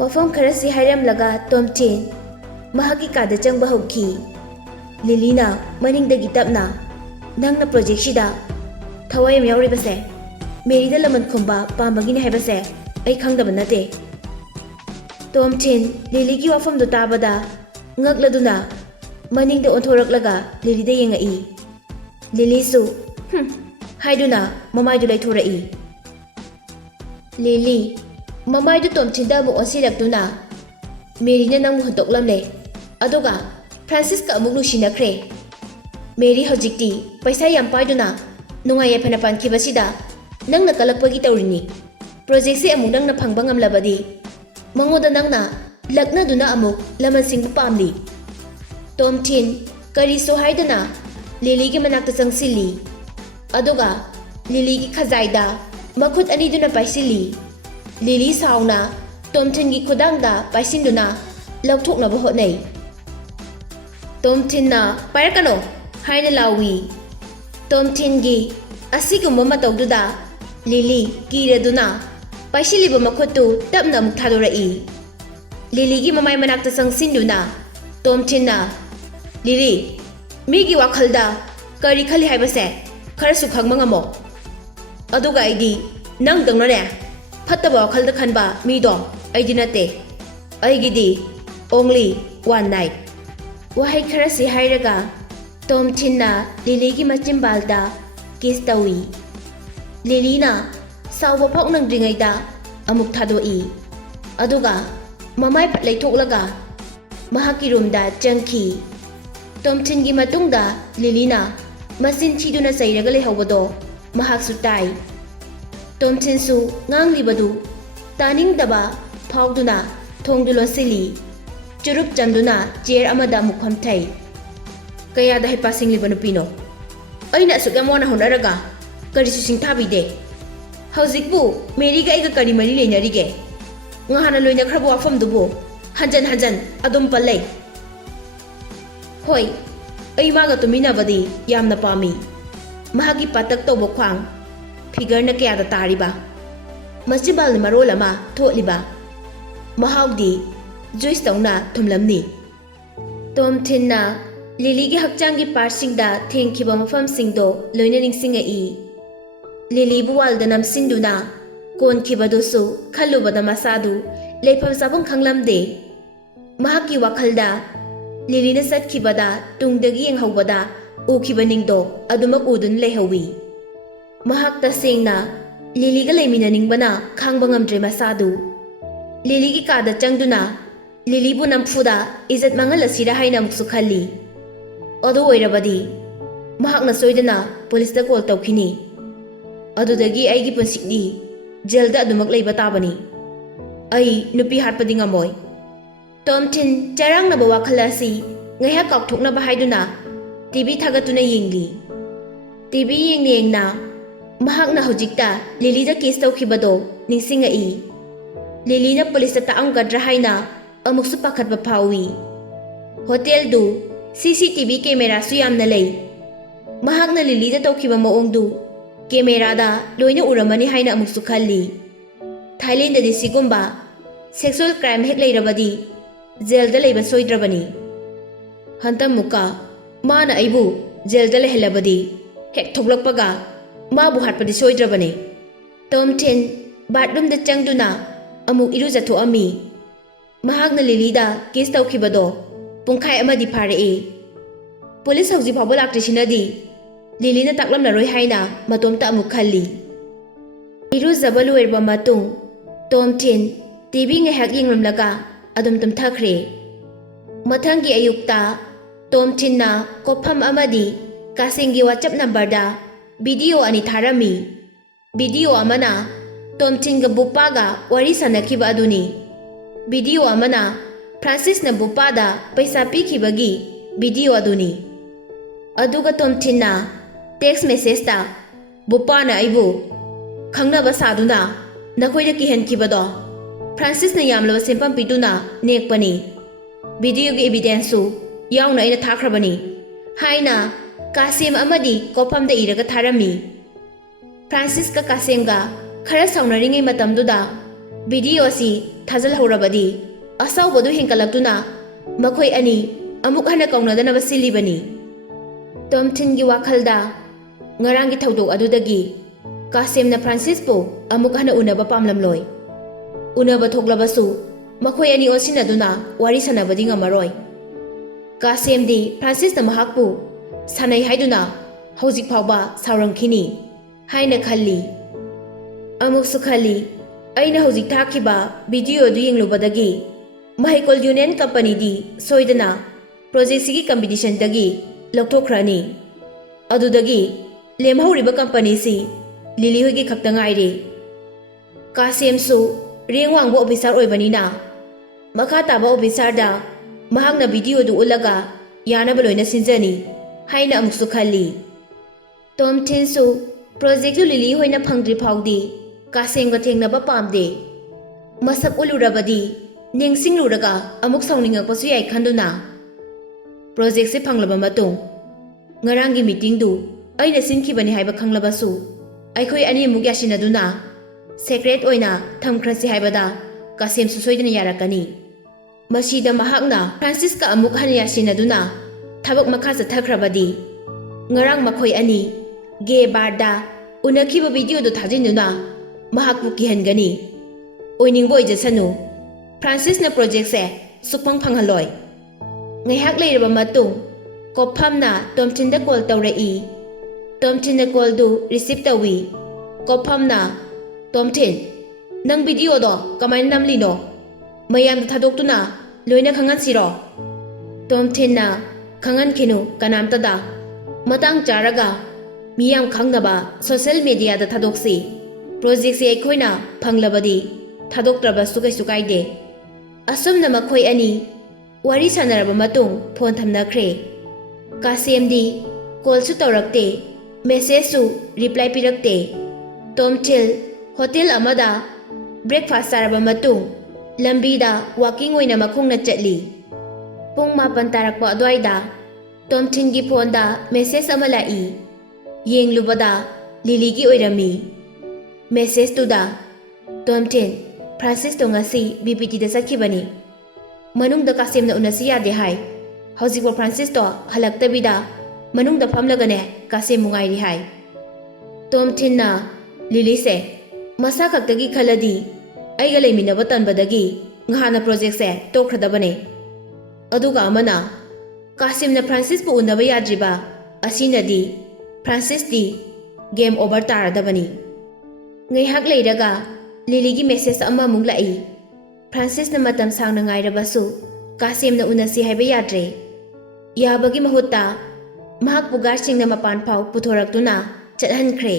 Wafam karasi hairam laga Tomtin mahaki kada changba hauki. Lilina maningdagi tapna nangna project shida thawai yauri base merida laman khumba pambagini haibase ai khangdaba nate. Tomtin Lili gi wafam do tabada ngakladuna maningda onthoraklaga Lili da yengai. Lili su haiduna mamai du laithorai. Lili mamai du Tomtin da mu onsilaktuna Merina nang mu hantoklamle adoga Francis ka amuk nusinakre. Mary hojikti paisa yam paiduna nungai yaphana pankibasida nangna kalakpagi tawrini. Project se amuk nangna phangba ngamlabadi mangoda nangna lakna duna amuk laman singbu pamli. Tomtin kari so haidana Lili gi manakta changsili adoga Lili gi khajaida makhut ani duna paisili. Lili sauna Tomtin gi khudangda paisinduna lauthoknaba hotnai. Tomtin na parakano haina lawi. Tomtin gi asigumba matawduda Lili kiraduna paisiliba makhutu tapna amuk thadorai. Lili gi mamai manakta changsinduna Tomtin na Lili migi wakhalda kari khali haibase kharasu khangma ngamo aduga aidi nang dangnane phattaba wakhalda khanba mido aidi nate aigidi only one night. Wahai kharasi hairaga Tomtin na Lili gi machimbalda kiss tawi. Lili na sawba phok nang dringaida amuk thadoi aduga mamai phatlai thoklaga mahaki roomda changki. Tomtin gi matungda Lili na masin thiduna sairaga lehawado mahak su tai. Tomtin su nganglibadu taningdaba phawduna thongdu losili churup chanduna chair amada mukham thai. Kaya da hipasing libanu pino aina asuk yamona honaraga kari su singthabide hawjikbu Mary ga iga kari mari leinarige ngahana loina khrabu afam dubo hanjan adum palai. Hoi ai maga tumina badi yamna pami mahagi patak tobo khwang figure na kaya da tariba masjibal marola ma tholiba mahawdi Joyce tauna thumlamni. Tomtin na Lili gi hakchangi parsingda thengkiba mafamsingdo loina ningsingai. Lili bu walda namsinduna konkibadu khalubada masadu leifam sabung khanglamde. Mahaki wakhalda Lili na satkibada tungdagi yenghawbada ukiba ningdo adumak udun lehawi. Mahak tasengna Lili ga leiminaningbana khangba ngamdre masadu. Lili gi kada changduna Lili bu namfuda izat mangalasira haina muksu khalli. Odo oirabadi mahakna soidana police da call tawkhini. Adudagi aigi punsikni jailda adumak leiba tabani. Ai nupi hatpadi ngamoy. Tomtin charangna ba wakhalasi ngaiha kaukthokna ba haiduna TV thagatuna yengli. TV yengna mahakna hojikta Lili da case tawkhibado ningsingai. Lili na police ta anggadra haina amuksu pakhatba phawi. Hotel du CCTV camera su yamna lei. Mahakna Lili da tawkhiba maongdu camera da loina uramani haina amuksu khalli. Thailand da sigumba sexual crime hek leirabadi jail da leiba soidrabani. Hantam muka mana aibu jail da lehelabadi hek thoklakpaga ma bu hatpadi soidrabani. Tomtin bathroom da changduna amuk irujatho ami. Mahakna Lili da case tawkhibado pungkhai amadi phare. Police hauji phawba laktrisinadi Lili na taklamnaroi haina matomta amuk khalli. Irujaba loirba matung Tomtin TV ngehak yenglamlaga adum tumthakre. Mathangi ayukta Tomtin na kopham amadi kasengi WhatsApp number da video ani tharami. Video amana Tomtin ga bupaga wari sanakiba aduni. Video amana Francis na bupada paisa pikibagi video aduni. Aduga Tomtin na text message ta bupa na aibu khangnaba saduna nakoida kihenkibado Francis na yamlaba sempam piduna nekpani. Video gi evidence su yauna ina thakrabani haina Kasim amadi kopham da iraga tharami. Francis ka Kasim ga khara saunaringai matamduda video si ꯊꯥꯖꯜꯍꯧꯔꯕꯗꯤ ꯑꯁꯥꯎꯕꯗꯨ ꯍꯦꯟꯀꯠꯂꯛꯇꯨꯅ ꯃꯈꯣꯏ ꯑꯅꯤ ꯑꯃꯨꯛ ꯍꯟꯅ ꯀꯧꯅꯗꯅꯕ ꯁꯤꯜꯂꯤꯕꯅꯤ꯫ ꯇꯣꯝꯊꯤꯟꯒꯤ ꯋꯥꯈꯜꯗ ꯉꯔꯥꯡꯒꯤ ꯊꯧꯗꯣꯛ ꯑꯗꯨꯗꯒꯤ ꯀꯥꯁꯦꯝꯅ ꯐ꯭ꯔꯥꯟꯁꯤꯁꯄꯨ ꯑꯃꯨꯛ ꯍꯟꯅ ꯎꯅꯕ ꯄꯥꯝꯂꯝꯂꯣꯏ꯫ ꯎꯅꯕ ꯊꯣꯛꯂꯕꯁꯨ ꯃꯈꯣꯏ ꯑꯅꯤ ꯑꯣꯟꯁꯤꯟꯅꯗꯨꯅ ꯋꯥꯔꯤ ꯁꯥꯟꯅꯕꯗꯤ ꯉꯝꯃꯔꯣꯏ꯫ ꯀꯥꯁꯦꯝꯗꯤ ꯐ꯭ꯔꯥꯟꯁꯤꯁꯅ ꯃꯍꯥꯛꯄꯨ ꯁꯥꯟꯅꯩ ꯍꯥꯏꯗꯨꯅ ꯍꯧꯖꯤꯛ ꯐꯥꯎꯕ ꯁꯥꯎꯔꯝꯈꯤꯅꯤ ꯍꯥꯏꯅ ꯈꯜꯂꯤ꯫ ꯑꯃꯨꯛꯁꯨ ꯈꯜꯂꯤ ꯑꯩꯅ ꯍꯧꯖꯤꯛ ꯊꯥꯈꯤꯕ ꯚꯤꯗꯤꯑꯣ ꯑꯗꯨ ꯌꯦꯡꯂꯨꯕꯗꯒꯤ ꯃꯍꯩꯀꯣꯜ ꯌꯨꯅꯤꯌꯟ ꯀꯝꯄꯅꯤꯗꯤ ꯁꯣꯏꯗꯅ ꯄ꯭ꯔꯣꯖꯦꯛꯁꯤꯒꯤ ꯀꯝꯄꯤꯇꯤꯁꯟꯗꯒꯤ ꯂꯧꯊꯣꯛꯈ꯭ꯔꯅꯤ꯫ ꯑꯗꯨꯗꯒꯤ ꯂꯦꯝꯍꯧꯔꯤꯕ ꯀꯝꯄꯅꯤꯁꯤ ꯂꯤꯂꯤ ꯍꯣꯏꯒꯤ ꯈꯛꯇ ꯉꯥꯏꯔꯦ꯫ ꯀꯥꯁꯦꯝꯁꯨ ꯔꯦꯡ ꯋꯥꯡꯕ ꯑꯣꯐꯤꯁꯥꯔ ꯑꯣꯏꯕꯅꯤꯅ ꯃꯈꯥ ꯇꯥꯕ ꯑꯣꯐꯤꯁꯥꯔꯗ ꯃꯍꯥꯛꯅ ꯚꯤꯗꯤꯑꯣꯗꯨ ꯎꯠꯂꯒ ꯌꯥꯅꯕ ꯂꯣꯏꯅ ꯁꯤꯟꯖꯅꯤ ꯍꯥꯏꯅ ꯑꯃꯨꯛꯁꯨ ꯈꯜꯂꯤ꯫ ꯇꯣꯝꯊꯤꯟꯁꯨ ꯄ꯭ꯔꯣꯖꯦꯛꯇꯨ ꯂꯤꯂꯤ ꯍꯣꯏꯅ ꯐꯪꯗ꯭ꯔꯤ ꯐꯥꯎꯗꯤ ꯀꯥꯁꯦꯝꯒ ꯊꯦꯡꯅꯕ ꯄꯥꯝꯗꯦ꯫ ꯃꯁꯛ ꯎꯠꯂꯨꯔꯕꯗꯤ ꯅꯤꯡꯁꯤꯡꯂꯨꯔꯒ ꯑꯃꯨꯛ ꯁꯥꯎꯅꯤꯡꯉꯛꯄꯁꯨ ꯌꯥꯏ ꯈꯟꯗꯨꯅ ꯄ꯭ꯔꯣꯖꯦꯛꯁꯦ ꯐꯪꯂꯕ ꯃꯇꯨꯡ ꯉꯔꯥꯡꯒꯤ ꯃꯤꯇꯤꯡꯗꯨ ꯑꯩꯅ ꯁꯤꯟꯈꯤꯕꯅꯤ ꯍꯥꯏꯕ ꯈꯪꯂꯕꯁꯨ ꯑꯩꯈꯣꯏ ꯑꯅꯤꯃꯨꯛ ꯌꯥꯁꯤꯟꯅꯗꯨꯅ ꯁꯦꯀ꯭ꯔꯦꯠ ꯑꯣꯏꯅ ꯊꯝꯈ꯭ꯔꯁꯤ ꯍꯥꯏꯕꯗ ꯀꯥꯁꯦꯝꯁꯨ ꯁꯣꯏꯗꯅ ꯌꯥꯔꯛꯀꯅꯤ꯫ ꯃꯁꯤꯗ ꯃꯍꯥꯛꯅ ꯐ꯭ꯔꯥꯟꯁꯤꯁꯀ ꯑꯃꯨꯛ ꯍꯟꯅ ꯌꯥꯁꯤꯟꯅꯗꯨꯅ ꯊꯕꯛ ꯃꯈꯥ ꯆꯠꯊꯈ꯭ꯔꯕꯗꯤ ꯉꯔꯥꯡ ꯃꯈꯣꯏ ꯑꯅꯤ ꯒꯦ ꯕꯥꯔꯗ ꯎꯅꯈꯤꯕ ꯚꯤꯗꯤꯑꯣꯗꯨ ꯊꯥꯖꯤꯟꯗꯨꯅ ꯃꯍꯥꯛꯄꯨ ꯀꯤꯍꯟꯒꯅꯤ꯫ ꯑꯣꯏꯅꯤꯡꯕ ꯑꯣꯏꯖꯁꯅꯨ, ꯐ꯭ꯔꯥꯟꯁꯤꯁꯅ ꯄ꯭ꯔꯣꯖꯦꯛꯁꯦ ꯁꯨꯛꯐꯪ ꯐꯪꯍꯜꯂꯣꯏ꯫ ꯉꯥꯏꯍꯥꯛ ꯂꯩꯔꯕ ꯃꯇꯨꯡ ꯀꯣꯞꯐꯝꯅ ꯇꯣꯝꯊꯤꯟꯗ ꯀꯣꯜ ꯇꯧꯔꯛꯏ꯫ ꯇꯣꯝꯊꯤꯟꯅ ꯀꯣꯜꯗꯨ ꯔꯤꯁꯤꯞ ꯇꯧꯏ꯫ ꯀꯣꯞꯐꯝꯅ ꯇꯣꯝꯊꯤꯟ, ꯅꯪ ꯚꯤꯗꯤꯑꯣꯗꯣ ꯀꯃꯥꯏꯅ ꯅꯝꯂꯤꯅꯣ? ꯃꯌꯥꯝꯗ ꯊꯥꯗꯣꯛꯇꯨꯅ ꯂꯣꯏꯅ ꯈꯪꯍꯟꯁꯤꯔꯣ? ꯇꯣꯝꯊꯤꯟꯅ ꯈꯪꯍꯟꯈꯤꯅꯨ ꯀꯅꯥꯝꯇꯗ, ꯃꯇꯥꯡ ꯆꯥꯔꯒ ꯃꯤꯌꯥꯝ ꯈꯪꯅꯕ ꯁꯣꯁꯤꯌꯦꯜ ꯃꯤꯗꯤꯌꯥꯗ ꯊꯥꯗꯣꯛꯁꯤ꯫ ꯄ꯭ꯔꯣꯖꯦꯛꯁꯦ ꯑꯩꯈꯣꯏꯅ ꯐꯪꯂꯕꯗꯤ ꯊꯥꯗꯣꯛꯇ꯭ꯔꯕꯁꯨ ꯀꯩꯁꯨ ꯀꯥꯏꯗꯦ꯫ ꯑꯁꯨꯝꯅ ꯃꯈꯣꯏ ꯑꯅꯤ ꯋꯥꯔꯤ ꯁꯥꯟꯅꯔꯕ ꯃꯇꯨꯡ ꯐꯣꯟ ꯊꯝꯅꯈ꯭ꯔꯦ꯫ ꯀꯥꯁꯦꯝꯗꯤ ꯀꯣꯜꯁꯨ ꯇꯧꯔꯛꯇꯦ, ꯃꯦꯁꯦꯖꯁꯨ ꯔꯤꯄ꯭ꯂꯥꯏ ꯄꯤꯔꯛꯇꯦ꯫ ꯇꯣꯝꯊꯤꯟ ꯍꯣꯇꯦꯜ ꯑꯃꯗ ꯕ꯭ꯔꯦꯛꯐꯥꯁ ꯆꯥꯔꯕ ꯃꯇꯨꯡ ꯂꯝꯕꯤꯗ ꯋꯥꯀꯤꯡ ꯑꯣꯏꯅ ꯃꯈꯣꯡꯅ ꯆꯠꯂꯤ꯫ ꯄꯨꯡ 9 ꯇꯥꯔꯛꯄ ꯑꯗꯨꯋꯥꯏꯗ ꯇꯣꯝꯊꯤꯟꯒꯤ ꯐꯣꯟꯗ ꯃꯦꯁꯦꯖ ꯑꯃ ꯂꯥꯛꯏ꯫ ꯌꯦꯡꯂꯨꯕꯗ ꯂꯤꯂꯤꯒꯤ ꯑꯣꯏꯔꯝꯃꯤ꯫ ꯃꯦꯁꯦꯖꯇꯨꯗ ꯇꯣꯝꯊꯤꯟ, ꯐ꯭ꯔꯥꯟꯁꯤꯁꯇꯣ ꯉꯁꯤ BPTꯗ ꯆꯠꯈꯤꯕꯅꯤ꯫ ꯃꯅꯨꯡꯗ ꯀꯥꯁꯦꯝꯅ ꯎꯅꯁꯤ ꯌꯥꯗꯦ ꯍꯥꯏ꯫ ꯍꯧꯖꯤꯛꯐꯥꯎ ꯐ꯭ꯔꯥꯟꯁꯤꯁꯇꯣ ꯍꯜꯂꯛꯇꯕꯤꯗ ꯃꯅꯨꯡꯗ ꯐꯝꯂꯒꯅꯦ ꯀꯥꯁꯦꯝꯕꯨ ꯉꯥꯏꯔꯤ ꯍꯥꯏ꯫ ꯇꯣꯝꯊꯤꯟꯅ ꯂꯤꯂꯤꯁꯦ ꯃꯁꯥ ꯈꯛꯇꯒꯤ ꯈꯜꯂꯗꯤ ꯑꯩꯒ ꯂꯩꯃꯤꯟꯅꯕ ꯇꯟꯕꯗꯒꯤ ꯉꯍꯥꯟꯅ ꯄ꯭ꯔꯣꯖꯦꯛꯁꯦ ꯇꯣꯛꯈ꯭ꯔꯗꯕꯅꯦ꯫ ꯑꯗꯨꯒ ꯑꯃꯅ ꯀꯥꯁꯦꯝꯅ ꯐ꯭ꯔꯥꯟꯁꯤꯁꯄꯨ ꯎꯅꯕ ꯌꯥꯗ꯭ꯔꯤꯕ ꯑꯁꯤꯅꯗꯤ ꯐ꯭ꯔꯥꯟꯁꯤꯁꯇꯤ ꯒꯦꯝ ꯑꯣꯚꯔ ꯇꯥꯔꯗꯕꯅꯤ꯫ ꯉꯥꯏꯍꯥꯛ ꯂꯩꯔꯒ ꯂꯤꯂꯤꯒꯤ ꯃꯦꯁꯦꯖ ꯑꯃꯃꯨꯛ ꯂꯥꯛꯏ꯫ ꯐ꯭ꯔꯥꯟꯁꯤꯁꯅ ꯃꯇꯝ ꯁꯥꯡꯅ ꯉꯥꯏꯔꯕꯁꯨ ꯀꯥꯁꯦꯝꯅ ꯎꯅꯁꯤ ꯍꯥꯏꯕ ꯌꯥꯗ꯭ꯔꯦ꯫ ꯌꯥꯕꯒꯤ ꯃꯍꯨꯠꯇ ꯃꯍꯥꯛꯄꯨ ꯒꯥꯔꯗꯁꯤꯡꯅ ꯃꯄꯥꯟ ꯐꯥꯎ ꯄꯨꯊꯣꯔꯛꯇꯨꯅ ꯆꯠꯍꯟꯈ꯭ꯔꯦ꯫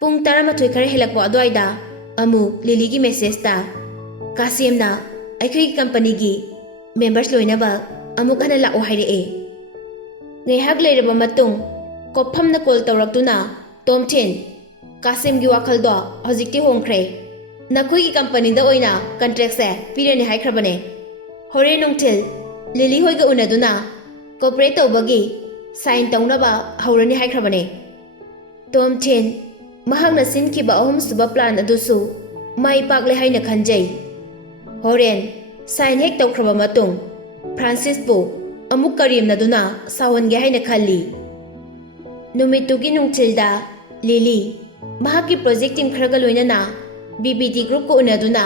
ꯄꯨꯡ 11 ꯈꯔ ꯍꯦꯜꯂꯛꯄ ꯑꯗꯨꯋꯥꯏꯗ ꯑꯃꯨꯛ ꯂꯤꯂꯤꯒꯤ ꯃꯦꯁꯦꯖꯇ ꯀꯥꯁꯦꯝꯅ ꯑꯩꯈꯣꯏꯒꯤ ꯀꯝꯄꯅꯤꯒꯤ ꯃꯦꯝꯕꯔꯁ ꯂꯣꯏꯅꯕ ꯑꯃꯨꯛ ꯍꯟꯅ ꯂꯥꯛꯑꯣ ꯍꯥꯏꯔꯛꯑꯦ꯫ ꯉꯥꯏꯍꯥꯛ ꯂꯩꯔꯕ ꯃꯇꯨꯡ ꯀꯣꯞꯐꯝꯅ ꯀꯣꯜ ꯇꯧꯔꯛꯇꯨꯅ ꯇꯣꯝꯊꯤꯟ, ꯀꯥꯁꯦꯝꯒꯤ ꯋꯥꯈꯜꯗꯣ ꯍꯧꯖꯤꯛꯇꯤ ꯍꯣꯡꯈ꯭ꯔꯦ꯫ ꯅꯈꯣꯏꯒꯤ ꯀꯝꯄꯅꯤꯗ ꯑꯣꯏꯅ ꯀꯟꯇ꯭ꯔꯦꯛꯁꯦ ꯄꯤꯔꯅꯤ ꯍꯥꯏꯈ꯭ꯔꯕꯅꯦ꯫ ꯍꯣꯔꯦꯟ ꯅꯨꯡꯊꯤꯜ ꯂꯤꯂꯤ ꯍꯣꯏꯒ ꯎꯅꯗꯨꯅ ꯀꯣꯄꯔꯦꯠ ꯇꯧꯕꯒꯤ ꯁꯥꯏꯟ ꯇꯧꯅꯕ ꯍꯧꯔꯅꯤ ꯍꯥꯏꯈ꯭ꯔꯕꯅꯦ꯫ ꯇꯣꯝꯊꯤꯟ ꯃꯍꯥꯛꯅ ꯁꯤꯟꯈꯤꯕ 3ꯁꯨꯕ ꯄ꯭ꯂꯥꯟ ꯑꯗꯨꯁꯨ ꯃꯥꯏ ꯄꯥꯛꯂꯦ ꯍꯥꯏꯅ ꯈꯟꯖꯩ꯫ ꯍꯣꯔꯦꯟ ꯁꯥꯏꯟ ꯍꯦꯛ ꯇꯧꯈ꯭ꯔꯕ ꯃꯇꯨꯡ ꯐ꯭ꯔꯥꯟꯁꯤꯁꯄꯨ ꯑꯃꯨꯛ ꯀꯔꯦꯝꯅꯗꯨꯅ ꯁꯥꯎꯍꯟꯒꯦ ꯍꯥꯏꯅ ꯈꯜꯂꯤ꯫ ꯅꯨꯃꯤꯠꯇꯨꯒꯤ ꯅꯨꯡꯊꯤꯜꯗ ꯂꯤꯂꯤ ꯃꯍꯥꯛꯀꯤ ꯄ꯭ꯔꯣꯖꯦꯛ ꯇꯤꯝ ꯈꯔꯒ ꯂꯣꯏꯅꯅ BPT ꯒ꯭ꯔꯨꯞꯀ ꯎꯅꯗꯨꯅ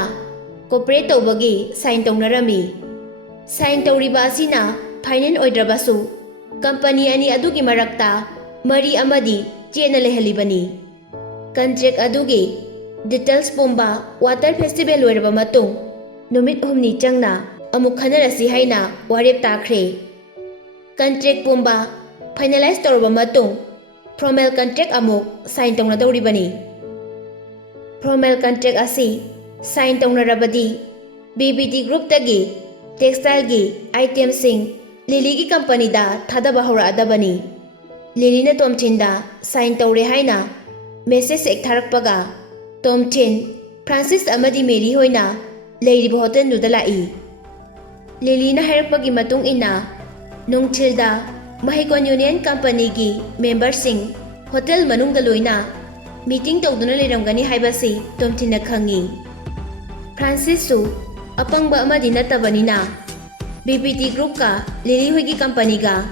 ꯀꯣꯄꯔꯦꯠ ꯇꯧꯕꯒꯤ ꯁꯥꯏꯟ ꯇꯧꯅꯔꯝꯃꯤ꯫ ꯁꯥꯏꯟ ꯇꯧꯔꯤꯕ ꯑꯁꯤꯅ ꯐꯥꯏꯅꯦꯜ ꯑꯣꯏꯗ꯭ꯔꯕꯁꯨ ꯀꯝꯄꯅꯤ ꯑꯅꯤ ꯑꯗꯨꯒꯤ ꯃꯔꯛꯇ ꯃꯔꯤ ꯑꯃꯗꯤ ꯆꯦꯠꯅ ꯂꯩꯍꯜꯂꯤꯕꯅꯤ꯫ ꯀꯟꯇ꯭ꯔꯦꯛ ꯑꯗꯨꯒꯤ ꯗꯤꯇꯦꯜꯁ ꯄꯨꯝꯕ ꯋꯥꯇꯔ ꯐꯦꯁꯇꯤꯚꯦꯜ ꯂꯣꯏꯔꯕ ꯃꯇꯨꯡ ꯅꯨꯃꯤꯠ 8 ꯆꯪꯅ ꯑꯃꯨꯛ ꯈꯟꯅꯔꯁꯤ ꯍꯥꯏꯅ ꯋꯥꯔꯦꯞ ꯇꯥꯈ꯭ꯔꯦ꯫ ꯀꯟꯇ꯭ꯔꯦꯛ ꯄꯨꯝꯕ ꯐꯥꯏꯅꯦꯂꯥꯏꯖ ꯇꯧꯔꯕ ꯃꯇꯨꯡ ꯐꯣꯔꯃꯦꯜ ꯀꯟꯇ꯭ꯔꯦꯛ ꯑꯃꯨꯛ ꯁꯥꯏꯟ ꯇꯧꯅꯗꯧꯔꯤꯕꯅꯤ꯫ ꯐꯣꯔꯃꯦꯜ ꯀꯟꯇ꯭ꯔꯦꯛ ꯑꯁꯤ ꯁꯥꯏꯟ ꯇꯧꯅꯔꯕꯗꯤ BPT ꯒ꯭ꯔꯨꯞꯇꯒꯤ ꯇꯦꯛꯁꯇꯥꯏꯜꯒꯤ ꯑꯥꯏꯇꯦꯝꯁꯤꯡ ꯂꯤꯂꯤꯒꯤ ꯀꯝꯄꯅꯤꯗ ꯊꯥꯗꯕ ꯍꯧꯔꯛꯑꯗꯕꯅꯤ꯫ ꯂꯤꯂꯤꯅ ꯇꯣꯝꯊꯤꯟꯗ ꯁꯥꯏꯟ ꯇꯧꯔꯦ ꯍꯥꯏꯅ ꯃꯦꯁꯦꯖ ꯍꯦꯛ ꯊꯥꯔꯛꯄꯒ ꯇꯣꯝꯊꯤꯟ, ꯐ꯭ꯔꯥꯟꯁꯤꯁ ꯑꯃꯗꯤ ꯃꯦꯔꯤ ꯍꯣꯏꯅ ꯂꯩꯔꯤꯕ ꯍꯣꯇꯦꯜꯗꯨꯗ ꯂꯥꯛꯏ꯫ ꯂꯤꯂꯤꯅ ꯍꯥꯏꯔꯛꯄꯒꯤ ꯃꯇꯨꯡ ꯏꯟꯅ ꯅꯨꯡꯊꯤꯜꯗ ꯃꯍꯩꯀꯣꯜ ꯌꯨꯅꯤꯌꯟ ꯀꯝꯄꯅꯤꯒꯤ ꯃꯦꯝꯕꯔꯁꯤꯡ ꯍꯣꯇꯦꯜ ꯃꯅꯨꯡꯗ ꯂꯣꯏꯅ ꯃꯤꯇꯤꯡ ꯇꯧꯗꯨꯅ ꯂꯩꯔꯝꯒꯅꯤ ꯍꯥꯏꯕꯁꯤ ꯇꯣꯝꯊꯤꯟꯅ ꯈꯪꯏ꯫ ꯐ꯭ꯔꯥꯟꯁꯤꯁꯁꯨ apangba amadi nattabanina BPT group ka Lily hoigi company ga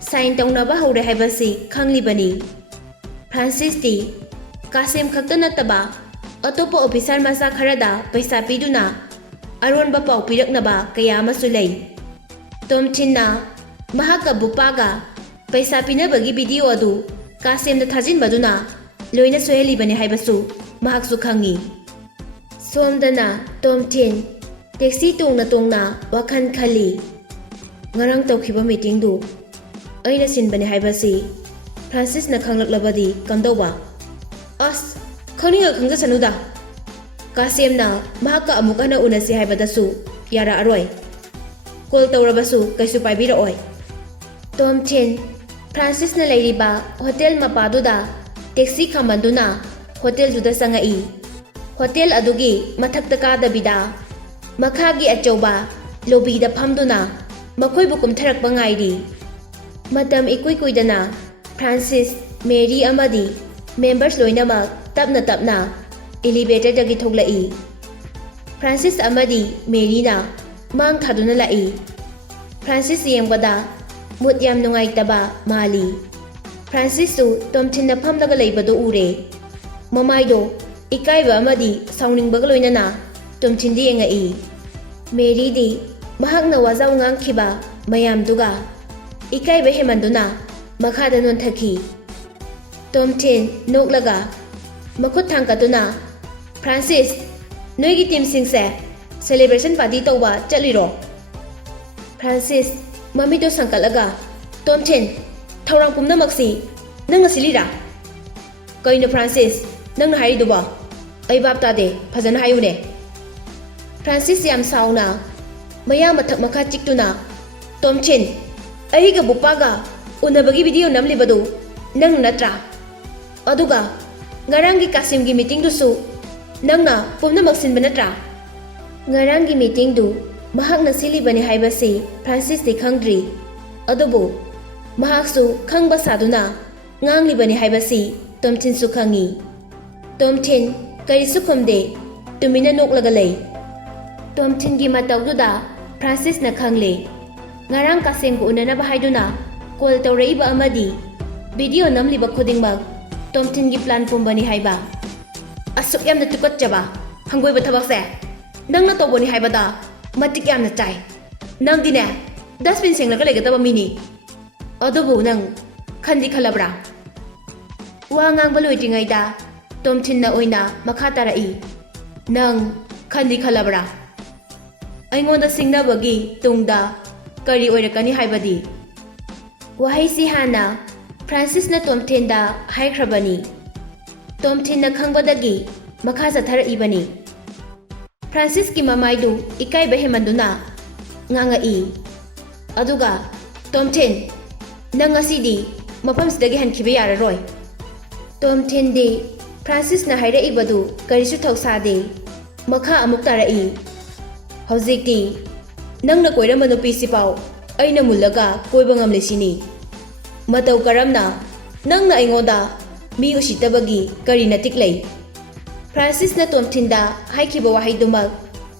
sign taunaba hore haibasi khanglibani. Francis ti Kasim khakta nattaba atopa officer masa kharada paisa piduna aronba pau piraknaba kaya amasu lei. Tomchinna mahaka bupaga paisa pinabagi video adu Kasim da thajin baduna loina sohelibani haibasu mahaksu khangi. Somdana Tomchin taxi tongna wakhan khali ngarang tawkhiba meeting du aina sinbani haibasi Francis na khanglaklabadi kamdoba as khangninga khangja sanuda Kasim na mahaka amuka na unasi haibadasu yara aroi call tawrabasu kaisu paibira oi. Tomchin Francis na leiriba hotel mapaduda taxi khambanduna hotel juda sangai hotel adugi mathakta kadabida makhagi achauba lobby da phamduna makoibu kumtharakpa ngairi. Matam ikui kuidana Francis Mary amadi members loinama tapna elevator dagi thoglai. Francis amadi Mary na mang thaduna lai. Francis yengbada mut yam nungai taba mali. Francis su Tomchin na phamdaga leibado ure mamaido ikaiba amadi sauningbaga loinana Tomchin di yengai. Mary di mahakna wazaw ngangkhiba mayamduga ikaiba hemanduna makhada nonthaki. Tomchin noklaga makhut thangkatuna Francis noigi team singse celebration party tawba chaliro. Francis mamido sangkalaga Tomchin thawrang pumnamaksi nang asilira kaino Francis nang haiduba ai bap tade phajana hayune. Francis yam sauna maya mathak makha chiktuna Tomchin aiga bupaga unabagi video namlibadu nang natra aduga ngarangi Kasim gi meeting du su nangna pumna maksin banatra. Ngarangi meeting du mahakna silibani haibasi Francis de khangdri adubu mahaksu khangba saduna nganglibani haibasi Tomchin su khangi. Tomchin kari sukhumde tumina noklaga lei. Tomchin gi matawduda Francis na khangle ngarang Kasim gu unana bahaiduna call tawreiba amadi video namliba khudingmak Tomchin gi plan pumbani haiba asuk yamna tukatjaba hanggoiba thabakse nangna toboni haibada matik yamna chai nangdine dustbin senglaga legadaba mini adubu nang khandi khalabra. Wa ngangba loitringaida Tomchin na oina makha tarai nang khandi khalabra aingonda singnabagi tungda kari oirakani haibadi. Wahaisi hana Francis na Tomchin da haikrabani. Tomchin na khangbadagi makha satharibani. Francis ki mamaidu ikaiba hemanduna ngangai aduga Tomchin nang asidi mafamsidagi hankhiba yararoi. Tomchin de Francis na hairaibadu karisu thausade makha amuk tarai. Haujikti nangna koirama nupi sipau aina mullaga koiba ngamle sini matau karamna nangna aingoda mi usitabagi karina tiklei. Francis na Tomchin da haikiba wahaidumak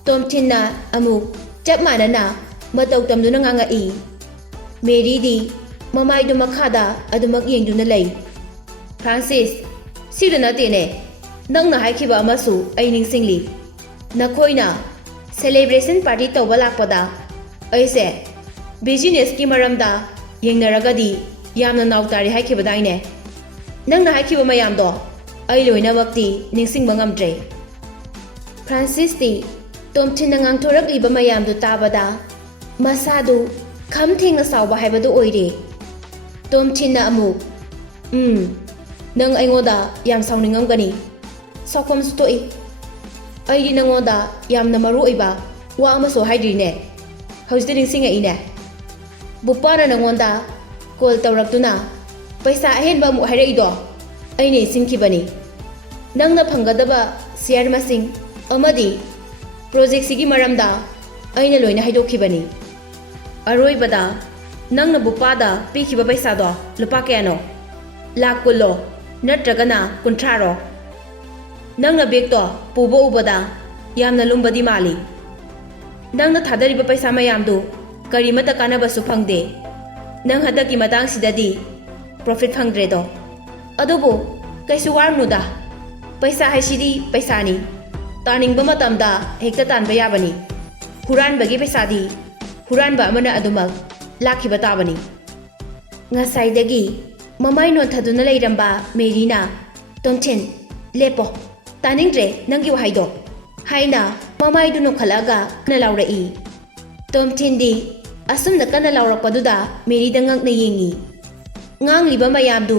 Tomchin na amuk chap manana matau tamduna ngangai. Mary di mamaidu makhada adumak yengduna lei. Francis sida natene nangna haikiba amasu ai ningsingli nakhoina celebration party tawba lakpada aise business ki maramda yengnaragadi yamna nautari haikibadaine nangna haikiba mayamdo ai loina wakti ningsingba ngamdre. Francis ti Tomchin na ngangthorakliba mayamdu tabada masadu khamthengna sawba haibadu oire. Tomchin na amuk nang aingoda yam sauningangani sakom stoi ai nangoda yamna maru oiba wa amaso haidrine hojde ningsinga ine bupana nangonda call tawraktuna paisa ahenba mu hairaido aine singkibani nangna phangadaba share masing amadi project sigi maramda aina loina haidokibani aroibada nangna bupada pikiba paisa do lupa kayano lakh kullo natragana kuntraro nangna beg to pubo ubada yamna lumbadi mali. ꯅꯪꯅ ꯊꯥꯗꯔꯤꯕ ꯄꯩꯁꯥ ꯃꯌꯥꯝꯗꯨ ꯀꯔꯤꯃꯠꯇ ꯀꯥꯟꯅꯕꯁꯨ ꯐꯪꯗꯦ ꯅꯪ ꯍꯟꯗꯛꯀꯤ ꯃꯇꯥꯡꯁꯤꯗꯗꯤ profit ꯐꯪꯗ꯭ꯔꯦꯗꯣ ꯑꯗꯨꯕꯨ ꯀꯩꯁꯨ ꯋꯥꯔꯨꯅꯨꯗ ꯄꯩꯁꯥ ꯍꯥꯏꯁꯤꯗꯤ ꯄꯩꯁꯥꯅꯤ ꯇꯥꯅꯤꯡꯕ ꯃꯇꯝꯗ ꯍꯦꯛꯇ ꯇꯥꯟꯕ ꯌꯥꯕꯅꯤ ꯍꯨꯔꯥꯟꯕꯒꯤ ꯄꯩꯁꯥꯗꯤ ꯍꯨꯔꯥꯟꯕ ꯑꯃꯅ ꯑꯗꯨꯃꯛ ꯂꯥꯛꯈꯤꯕ ꯇꯥꯕꯅꯤ ꯉꯁꯥꯏꯗꯒꯤ ꯃꯃꯥꯏ ꯅꯣꯟꯊꯗꯨꯅ ꯂꯩꯔꯝꯕ ꯃꯦꯔꯤꯅ ꯇꯣꯝꯊꯤꯟ ꯂꯦꯞꯄꯣ ꯇꯥꯅꯤꯡꯗ꯭ꯔꯦ ꯅꯪꯒꯤ ꯋꯥꯍꯩꯗꯣ ꯍꯥꯏꯅ ꯃꯃꯥꯏꯗꯨ ꯅꯣꯛꯈꯠꯂꯒ ꯀꯟꯅ ꯂꯥꯎꯔꯛꯏ ꯇꯣꯝꯊꯤꯟꯗꯤ ꯑꯁꯨꯝꯅ ꯀꯟꯅ ꯂꯥꯎꯔꯛꯄꯗꯨꯗ ꯃꯦꯔꯤꯗ ꯉꯛꯅ ꯌꯦꯡꯉꯤ ꯉꯥꯡꯂꯤꯕ ꯃꯌꯥꯝꯗꯨ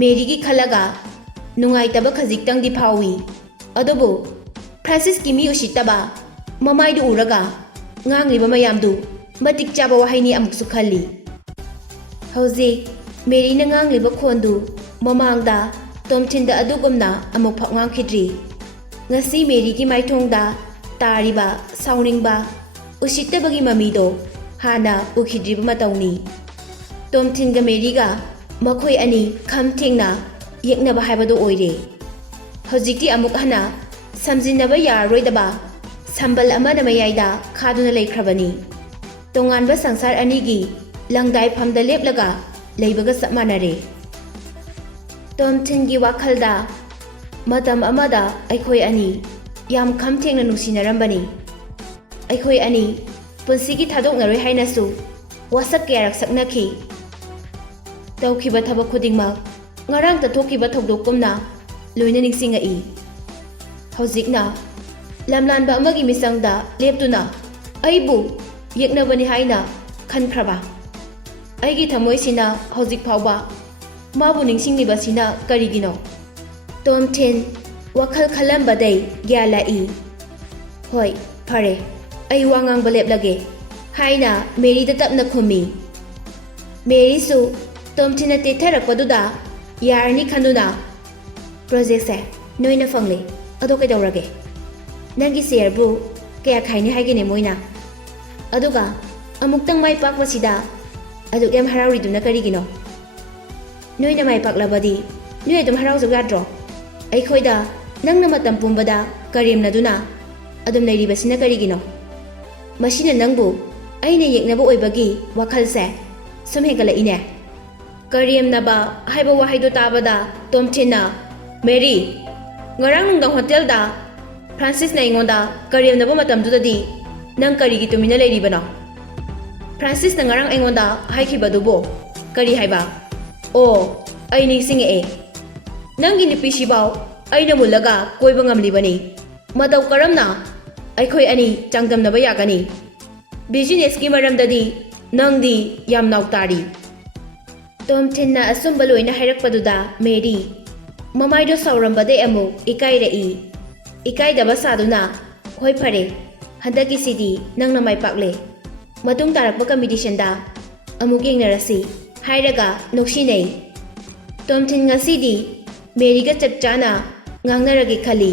ꯃꯦꯔꯤꯒꯤ ꯈꯜꯂꯒ ꯅꯨꯡꯉꯥꯏꯇꯕ ꯈꯖꯤꯛꯇꯪꯗꯤ ꯐꯥꯎꯏ ꯑꯗꯨꯕꯨ ꯐ꯭ꯔꯥꯟꯁꯤꯁꯀꯤ ꯃꯤ ꯎꯁꯤꯠꯇꯕ ꯃꯃꯥꯏꯗꯨ ꯎꯔꯒ ꯉꯥꯡꯂꯤꯕ ꯃꯌꯥꯝꯗꯨ ꯃꯇꯤꯛ ꯆꯥꯕ ꯋꯥꯍꯩꯅꯤ ꯑꯃꯨꯛꯁꯨ ꯈꯜꯂꯤ ꯍꯧꯖꯤꯛ ꯃꯦꯔꯤꯅ ꯉꯥꯡꯂꯤꯕ ꯈꯣꯟꯗꯨ ꯃꯃꯥꯡꯗ ꯇꯣꯝꯊꯤꯟꯗ ꯑꯗꯨꯒꯨꯝꯅ ꯑꯃꯨꯛꯐꯥꯎ ꯉꯥꯡꯈꯤꯗ꯭ꯔꯤ ꯉꯁꯤ ꯃꯦꯔꯤꯒꯤ ꯃꯥꯏꯊꯣꯡꯗ ꯇꯥꯔꯤꯕ ꯁꯥꯎꯅꯤꯡꯕ ꯎꯁꯤꯠꯇꯕꯒꯤ ꯃꯃꯤꯗꯣ ꯍꯥꯟꯅ ꯎꯈꯤꯗ꯭ꯔꯤꯕ ꯃꯇꯧꯅꯤ ꯇꯣꯝꯊꯤꯟꯒ ꯃꯦꯔꯤꯒ ꯃꯈꯣꯏ ꯑꯅꯤ ꯈꯝ ꯊꯦꯡꯅ ꯌꯦꯛꯅꯕ ꯍꯥꯏꯕꯗꯨ ꯑꯣꯏꯔꯦ ꯍꯧꯖꯤꯛꯇꯤ ꯑꯃꯨꯛ ꯍꯟꯅ ꯁꯝꯖꯤꯟꯅꯕ ꯌꯥꯔꯔꯣꯏꯗꯕ ꯁꯝꯕꯜ ꯑꯃꯅ ꯃꯌꯥꯏꯗ ꯈꯥꯗꯨꯅ ꯂꯩꯈ꯭ꯔꯕꯅꯤ ꯇꯣꯉꯥꯟꯕ ꯁꯪꯁꯥꯔ ꯑꯅꯤꯒꯤ ꯂꯪꯗꯥꯏꯐꯝꯗ ꯂꯦꯞꯂꯒ ꯂꯩꯕꯒ ꯆꯞ ꯃꯥꯟꯅꯔꯦ ꯇꯣꯝꯊꯤꯟꯒꯤ ꯋꯥꯈꯜꯗ ꯃꯇꯝ ꯑꯃꯗ ꯑꯩꯈꯣꯏ ꯑꯅꯤ ꯌꯥꯝ ꯈꯝ ꯊꯦꯡꯅ ꯅꯨꯡꯁꯤꯅꯔꯝꯕꯅꯤ ꯑꯩꯈꯣꯏ ꯑꯅꯤ ꯄꯨꯟꯁꯤꯒꯤ ꯊꯥꯗꯣꯛꯅꯔꯣꯏ ꯍꯥꯏꯅꯁꯨ ꯋꯥꯁꯛ ꯀꯌꯥꯔꯛ ꯁꯛꯅꯈꯤ ꯇꯧꯈꯤꯕ ꯊꯕꯛ ꯈꯨꯗꯤꯡꯃꯛ ꯉꯔꯥꯡꯇ ꯊꯣꯛꯈꯤꯕ ꯊꯧꯗꯣꯛꯀꯨꯝꯅ ꯂꯣꯏꯅ ꯅꯤꯡꯁꯤꯡꯉꯛꯏ ꯍꯧꯖꯤꯛꯅ ꯂꯝꯂꯥꯟꯕ ꯑꯃꯒꯤ ꯃꯤꯆꯪꯗ ꯂꯦꯞꯇꯨꯅ ꯑꯩꯕꯨ ꯌꯦꯛꯅꯕꯅꯤ ꯍꯥꯏꯅ ꯈꯟꯈ꯭ꯔꯕ ꯑꯩꯒꯤ ꯊꯃꯣꯏꯁꯤꯅ ꯍꯧꯖꯤꯛ ꯐꯥꯎꯕ ꯃꯥꯕꯨ ꯅꯤꯡꯁꯤꯡꯂꯤꯕꯁꯤꯅ ꯀꯔꯤꯒꯤꯅꯣ ꯇꯣꯝꯊꯤꯟ ꯋꯥꯈꯜ ꯈꯜꯂꯝꯕꯗꯩ ꯒ꯭ꯌꯥꯟ ꯂꯥꯛꯏ ꯍꯣꯏ ꯐꯔꯦ ꯑꯩ ꯋꯥ ꯉꯥꯡꯕ ꯂꯦꯞꯂꯒꯦ ꯍꯥꯏꯅ ꯃꯦꯔꯤꯗ ꯇꯞꯅ ꯈꯨꯝꯃꯤ ꯃꯦꯔꯤꯁꯨ ꯇꯣꯝꯊꯤꯟꯅ ꯇꯦꯊꯔꯛꯄꯗꯨꯗ ꯌꯥꯔꯅꯤ ꯈꯟꯗꯨꯅ ꯄ꯭ꯔꯣꯖꯦꯛꯁꯦ ꯅꯣꯏꯅ ꯐꯪꯂꯦ ꯑꯗꯣ ꯀꯩꯗꯧꯔꯒꯦ ꯅꯪꯒꯤ ꯁꯦꯌꯔꯕꯨ ꯀꯌꯥ ꯈꯥꯏꯅꯤ ꯍꯥꯏꯒꯦꯅꯦ ꯃꯣꯏꯅ ꯑꯗꯨꯒ ꯑꯃꯨꯛꯇꯪ ꯃꯥꯏ ꯄꯥꯛꯄꯁꯤꯗ ꯑꯗꯨꯛ ꯌꯥꯝ ꯍꯔꯥꯎꯔꯤꯗꯨꯅ ꯀꯔꯤꯒꯤꯅꯣ ꯅꯣꯏꯅ ꯃꯥꯏ ꯄꯥꯛꯂꯕꯗꯤ ꯅꯣꯏ ꯑꯗꯨꯝ ꯍꯔꯥꯎꯖꯧ ꯌꯥꯗ꯭ꯔꯣ ꯑꯩꯈꯣꯏꯗ ꯅꯪꯅ ꯃꯇꯝ ꯄꯨꯝꯕꯗ ꯀꯔꯦꯝꯅꯗꯨꯅ ꯑꯗꯨꯝ ꯂꯩꯔꯤꯕꯁꯤꯅ ꯀꯔꯤꯒꯤꯅꯣ ꯃꯁꯤꯅ ꯅꯪꯕꯨ ꯑꯩꯅ ꯌꯦꯛꯅꯕ ꯑꯣꯏꯕꯒꯤ ꯋꯥꯈꯜꯁꯦ ꯁꯨꯝ ꯍꯦꯟꯒꯠꯂꯛꯏꯅꯦ ꯀꯔꯦꯝꯅꯕ ꯍꯥꯏꯕ ꯋꯥꯍꯩꯗꯨ ꯇꯥꯕꯗ ꯇꯣꯝꯊꯤꯟꯅ ꯃꯦꯔꯤ ꯉꯔꯥꯡ ꯅꯨꯡꯗꯥꯡ ꯍꯣꯇꯦꯜꯗ ꯐ꯭ꯔꯥꯟꯁꯤꯁꯅ ꯑꯩꯉꯣꯟꯗ ꯀꯔꯦꯝꯅꯕ ꯃꯇꯝꯗꯨꯗꯗꯤ ꯅꯪ ꯀꯔꯤꯒꯤ ꯇꯨꯃꯤꯟꯅ ꯂꯩꯔꯤꯕꯅꯣ ꯐ꯭ꯔꯥꯟꯁꯤꯁꯅ ꯉꯔꯥꯡ ꯑꯩꯉꯣꯟꯗ ꯍꯥꯏꯈꯤꯕꯗꯨꯕꯨ ꯀꯔꯤ ꯍꯥꯏꯕ ꯑꯣ ꯑꯩ ꯅꯤꯡꯁꯤꯡꯉꯛꯑꯦ ꯅꯪꯒꯤ ꯅꯨꯄꯤꯁꯤꯐꯥꯎ ꯑꯩꯅ ꯃꯨꯜꯂꯒ ꯀꯣꯏꯕ ꯉꯝꯂꯤꯕꯅꯤ ꯃꯇꯧ ꯀꯔꯝꯅ ꯑꯩꯈꯣꯏ ꯑꯅꯤ ꯆꯥꯡꯗꯝꯅꯕ ꯌꯥꯒꯅꯤ ꯕꯤꯖꯤꯅꯦꯁꯀꯤ ꯃꯔꯝꯗꯗꯤ ꯅꯪꯗꯤ ꯌꯥꯝ ꯅꯥꯎ ꯇꯥꯔꯤ ꯇꯣꯝꯊꯤꯟꯅ ꯑꯆꯨꯝꯕ ꯂꯣꯏꯅ ꯍꯥꯏꯔꯛꯄꯗꯨꯗ ꯃꯦꯔꯤ ꯃꯃꯥꯏꯗꯣ ꯁꯥꯎꯔꯝꯕꯗꯩ ꯑꯃꯨꯛ ꯏꯀꯥꯏꯔꯛꯏ ꯏꯀꯥꯏꯗꯕ ꯁꯥꯗꯨꯅ ꯍꯣꯏ ꯐꯔꯦ ꯍꯟꯗꯛꯀꯤꯁꯤꯗꯤ ꯅꯪꯅ ꯃꯥꯏ ꯄꯥꯛꯂꯦ ꯃꯇꯨꯡ ꯇꯥꯔꯛꯄ ꯀꯝꯄꯤꯇꯤꯁꯟꯗ ꯑꯃꯨꯛ ꯌꯦꯡꯅꯔꯁꯤ ꯍꯥꯏꯔꯒ ꯅꯣꯛꯁꯤꯟꯅꯩ ꯇꯣꯝꯊꯤꯟ ꯉꯁꯤꯗꯤ ꯃꯦꯔꯤꯒ ꯆꯞ ꯆꯥꯅ ꯉꯥꯡꯅꯔꯒꯦ ꯈꯜꯂꯤ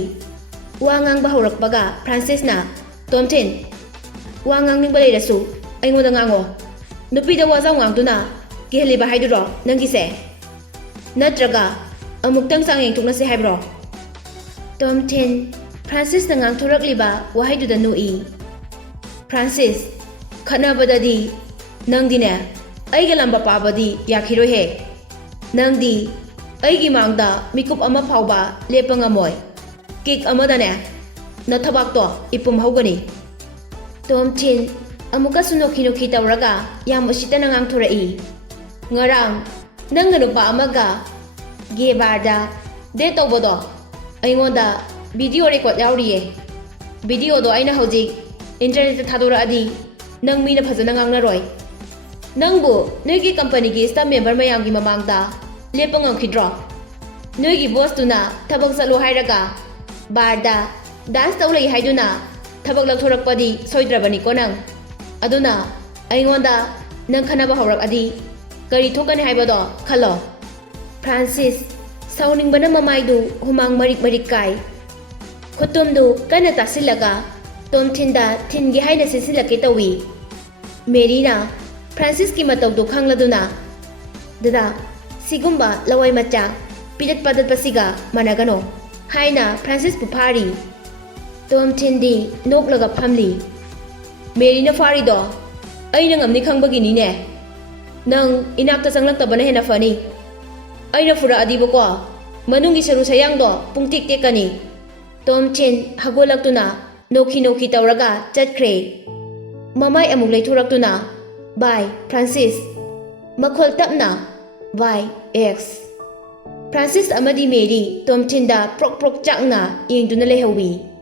ꯋꯥ ꯉꯥꯡꯕ ꯍꯧꯔꯛꯄꯒ ꯐ꯭ꯔꯥꯟꯁꯤꯁꯅ ꯇꯣꯝꯊꯤꯟ ꯋꯥ ꯉꯥꯡꯅꯤꯡꯕ ꯂꯩꯔꯁꯨ ꯑꯩꯉꯣꯟꯗ ꯉꯥꯡꯉꯣ ꯅꯨꯄꯤꯗ ꯋꯥꯖꯥꯎ ꯉꯥꯡꯗꯨꯅ ꯀꯤꯍꯜꯂꯤꯕ ꯍꯥꯏꯗꯨꯔꯣ ꯅꯪꯒꯤꯁꯦ ꯅꯠꯇ꯭ꯔꯒ ꯑꯃꯨꯛꯇꯪ ꯆꯥꯡ ꯌꯦꯡꯊꯣꯛꯅꯁꯤ ꯍꯥꯏꯕ꯭ꯔꯣ ꯇꯣꯝꯊꯤꯟ ꯐ꯭ꯔꯥꯟꯁꯤꯁꯅ ꯉꯥꯡꯊꯣꯔꯛꯂꯤꯕ ꯋꯥꯍꯩꯗꯨꯗ ꯅꯣꯛꯏ ꯐ꯭ꯔꯥꯟꯁꯤꯁ ꯈꯠꯅꯕꯗꯗꯤ ꯅꯪꯗꯤꯅꯦ ꯑꯩꯒ ꯂꯝꯕ ꯄꯥꯕꯗꯤ ꯌꯥꯈꯤꯔꯣꯏꯍꯦ ꯅꯪꯗꯤ ꯑꯩꯒꯤ ꯃꯥꯡꯗ ꯃꯤꯀꯨꯞ ꯑꯃ ꯐꯥꯎꯕ ꯂꯦꯞꯄ ꯉꯝꯃꯣꯏ ꯀꯤꯛ ꯑꯃꯗꯅꯦ ꯅꯊꯕꯥꯛꯇꯣ ꯏꯄꯨꯝ ꯍꯧꯒꯅꯤ ꯇꯣꯝꯊꯤꯟ ꯑꯃꯨꯛꯀꯁꯨ ꯅꯣꯛꯈꯤ ꯇꯧꯔꯒ ꯌꯥꯝ ꯎꯁꯤꯠꯇꯅ ꯉꯥꯡꯊꯣꯔꯛꯏ ꯉꯔꯥꯡ ꯅꯪꯒ ꯅꯨꯄꯥ ꯑꯃꯒ ꯒꯦ ꯕꯥꯔꯗ ꯗꯦꯠ ꯇꯧꯕꯗꯣ ꯑꯩꯉꯣꯟꯗ ꯚꯤꯗꯤꯑꯣ ꯔꯦꯀꯣꯔꯗ ꯌꯥꯎꯔꯤꯌꯦ ꯚꯤꯗꯤꯑꯣꯗꯣ ꯑꯩꯅ ꯍꯧꯖꯤꯛ ꯏꯟꯇꯔꯅꯦꯠꯇ ꯊꯥꯗꯣꯔꯛꯑꯗꯤ ꯅꯪ ꯃꯤꯅ ꯐꯖꯅ ꯉꯥꯡꯅꯔꯣꯏ ꯅꯪꯕꯨ ꯅꯣꯏꯒꯤ ꯀꯝꯄꯅꯤꯒꯤ ꯁ꯭ꯇꯥꯐ ꯃꯦꯝꯕꯔ ꯃꯌꯥꯝꯒꯤ ꯃꯃꯥꯡꯗ ꯂꯦꯞꯄ ꯉꯝꯈꯤꯗ꯭ꯔꯣ ꯅꯣꯏꯒꯤ ꯕꯣꯁꯇꯨꯅ ꯊꯕꯛ ꯆꯠꯂꯣ ꯍꯥꯏꯔꯒ ꯕꯥꯔꯗ ꯗꯥꯟꯁ ꯇꯧ ꯂꯩ ꯍꯥꯏꯗꯨꯅ ꯊꯕꯛ ꯂꯧꯊꯣꯔꯛꯄꯗꯤ ꯁꯣꯏꯗ꯭ꯔꯕꯅꯤꯀꯣ ꯅꯪ ꯑꯗꯨꯅ ꯑꯩꯉꯣꯟꯗ ꯅꯪ ꯈꯟꯅꯕ ꯍꯧꯔꯛꯑꯗꯤ ꯀꯔꯤ ꯊꯣꯛꯀꯅꯤ ꯍꯥꯏꯕꯗꯣ ꯈꯜꯂꯣ ꯐ꯭ꯔꯥꯟꯁꯤꯁ ꯁꯥꯎꯅꯤꯡꯕꯅ ꯃꯃꯥꯏꯗꯨ ꯍꯨꯃꯥꯡ ꯃꯔꯤꯛ ꯃꯔꯤꯛ ꯀꯥꯏ ꯈꯨꯇꯨꯝꯗꯨ ꯀꯟꯅ ꯇꯥꯁꯤꯜꯂꯒ ꯇꯣꯝꯊꯤꯟꯗ ꯊꯤꯟꯒꯦ ꯍꯥꯏꯅ ꯆꯦꯟꯁꯤꯜꯂꯛꯀꯦ ꯇꯧꯏ ꯃꯦꯔꯤꯅ ꯐ꯭ꯔꯥꯟꯁꯤꯁꯀꯤ ꯃꯇꯧꯗꯨ ꯈꯪꯂꯗꯨꯅ ꯗꯗꯥ ꯁꯤꯒꯨꯝꯕ ꯂꯋꯥꯏ ꯃꯆꯥ ꯄꯤꯔꯠ ꯄꯥꯗꯠꯄꯁꯤꯒ ꯃꯥꯟꯅꯒꯅꯣ ꯍꯥꯏꯅ ꯐ꯭ꯔꯥꯟꯁꯤꯁꯄꯨ ꯐꯥꯔꯤ ꯇꯣꯝꯊꯤꯟꯗꯤ ꯅꯣꯛꯂꯒ ꯐꯝꯂꯤ Mary na farido. Ay nang amni khangbagini ne. Nang inakta changlaktabana hena fani. Ay na fura adibo ko. Manungi saru sayang do pungtik tekani. Tom Chin hagolaktuna nokhi tauraga chatkre. Mamai amuk leithuraktuna. Bye Francis. Makhol tapna. Bye X. Francis amadi Mary Tom Chin da prok chakna yengduna lehawi.